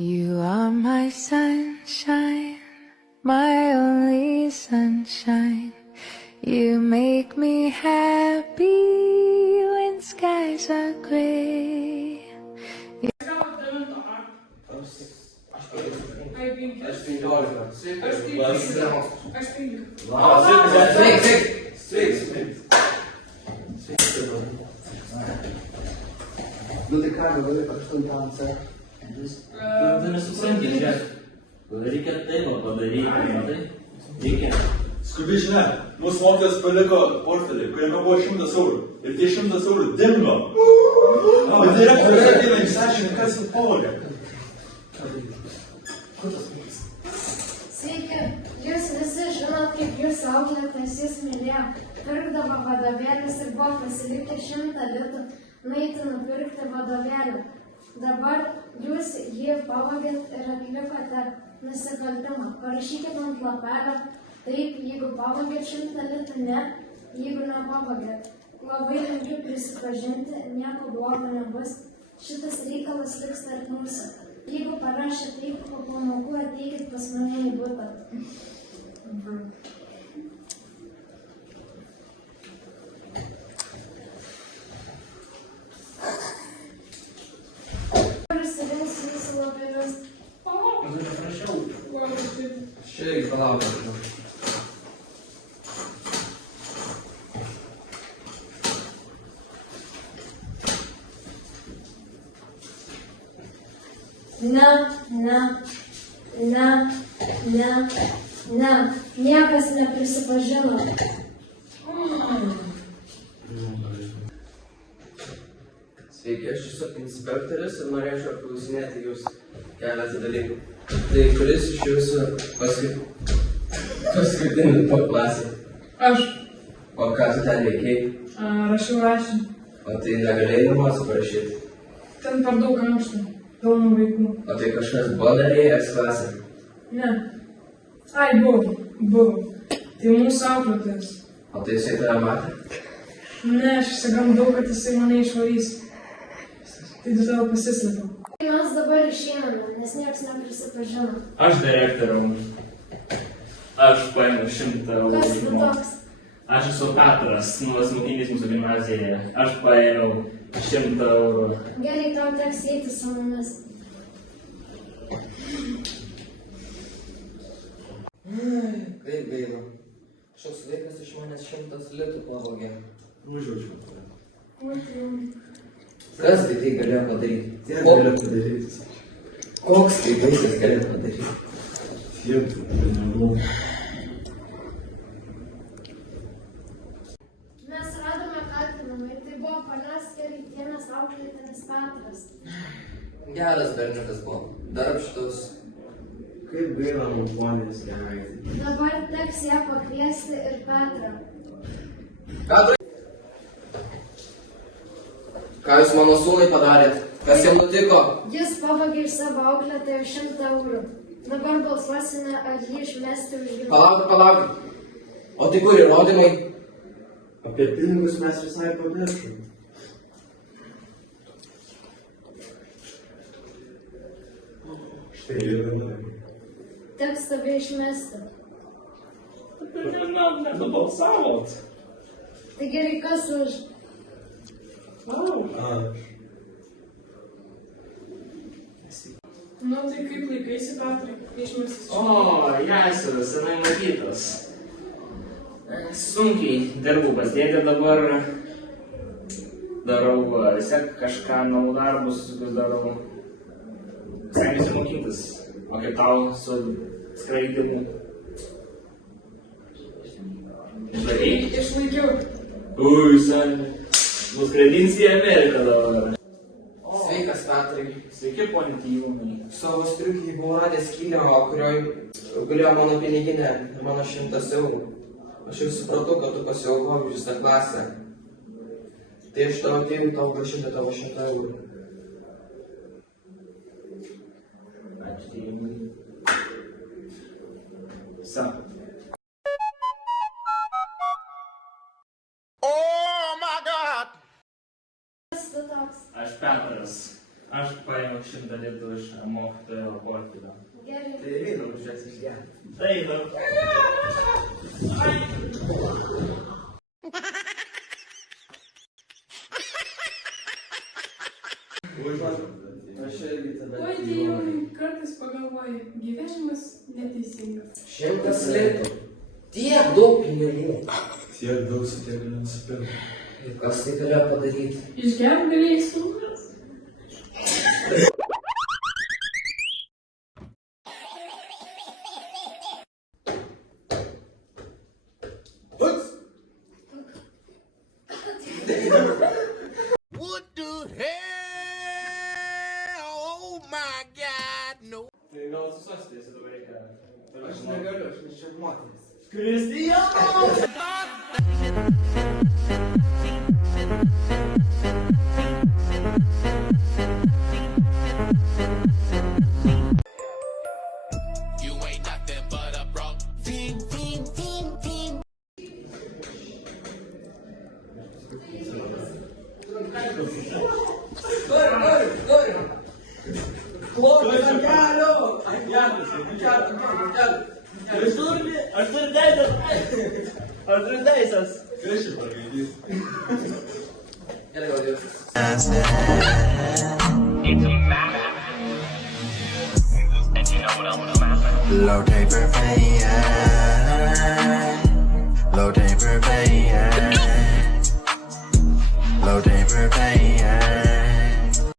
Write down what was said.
You are my sunshine, my only sunshine. You make me happy when skies are gray. Nu tai ką, gali kažką ant Tu nesupranti, žiūrėk. Reikia taip padaryti, matai? Reikia. Skubiai žinia, mūsų mokytojas paliko portfelį, kuriame buvo 100 eurų. Ir tie 100 eurų dingo. Bet direktorius ateina išsiaiškina, kas jų pavogė. Sveiki, jūs visi žinot, kaip jūs auklėtas jis mylėjo. Pirkdavo vadovėlius ir buvo pasilikę 100 litų nueiti nupirkti vadovėlių. Dabar jūs jį pavogėt ir atlikote nusikaltimą. Parašykit ant lapelio, taip, jeigu pavogėt 100 litų, ne, jeigu nepavogėt. Labai linkiu prisipažinti, nieko blogo nebus. Šitas reikalas liks tarp mūsų. Jeigu parašėt taip, po pamokų ateikit pas mane į butą. Prisirinksiu jūsų lapelius. Čia reikia palaukti. Ne. Niekas neprisipažino. Sveiki, aš esu inspektorius ir norėčiau apklausinėti jūs keletą dalykų. Tai kuris iš jūsų paskutinį po klasę? Aš O ką tu ten veikėjai? rašiau rašinį. O tai negalėjai namuose parašyti? Ten per daug ankštų. Pilna vaikų. O tai kažkas buvo darėjęs klasę? Ne. Ai, buvo. Tai mūsų auklėtojas. O tai jisai tave matė? Ne, aš išsigandau, kad jisai mane išvarys. Tai tu tavo pasislėpiau. Mes dabar išeiname, nes niekas neprisipažino. Aš direktoriau. Aš paėmiau 100 eurų. Kas tu toks? Aš esu Petras, naujas mokinys mūsų gimnazijoje. Aš paėmiau 100 eurų. Gerai, tau teks eiti su mumis. Kaip gaila. Šioks vaikas iš manęs 100 litų pavogė. Kas tai galėjo padaryti? Tiek galėjo padaryti. Koks tai vaikas galėjo padaryti? Tiek pinigų. Mes radome kaltinamą ir tai buvo ponios Kerytienės auklėtinis Petras. Geras berniukas buvo. Darbštus. Kaip gaila mums žmonės gerai. Dabar teks ją pakviesti ir Petrą. Petrai! Ką jūs mano sūnui padarėt? Kas jam nutiko? Jis pavogė iš savo auklėtojo 100 eurų. Dabar balsuosime, ar jį išmesti už gyvenimą. Palaukit. O tai kur įrodymai? Apie pinigus mes visai pamiršom. Štai ir dabar. Teks tave išmesti. Nebalsavot. Tai gerai, kas už? Aš. Nu, tai kaip laikaisi, Petrai? Išmestis. O, Jasius, senai matytas. Sunkiai dirbu pas dėdę dabar. Darau, sek kažką namų darbus, vis darau. Stengiuosi mokytis. O kaip tau su skraidimu? Išlaikei? Išlaikiau. Ui, sen. Nuskraidinsi į Ameriką dabar. Sveikas, Petrai. Sveiki, poni Tyvonai. Savo striukį buvau radęs skylę, kurioj gulėjo mano piniginė ir mano 100 eurų. Aš jau supratau, kad tu pasiaukojai už visą klasę. Tai aš tau atėjau tau grąžinti tavo 100 eurų. Ačiū Tyvonai. Sa. Kas tu toks? Aš Petras. Aš paėmiau 100 padėtų iš mokytojo portfelio. Gerai. Tai vyno užžiūrės išgerti. Taip. Aš irgi tada. Oi, Dievai, kartais pagalvoju, gyvenimas neteisingas. 100 litų. Tiek daug pinigų. Tiek daug su tiek nenusipirko. Ir kas tai galėjo padaryti? Išgerk galėjai sūnas. What the hell? Oh my God, no. Tai gal susostėsi dabar reikia. Aš negaliu, aš nešiau moteris. Kristijanas! You ain't nothing but a broke fiend, fiend, fiend, fiend. Klodas ant kelio! Ant kelio! Aš turiu teisės! Aš turiu teisės! Kas čia pagaidys? Gerai, vadžiu. Low taper fade, low taper fade.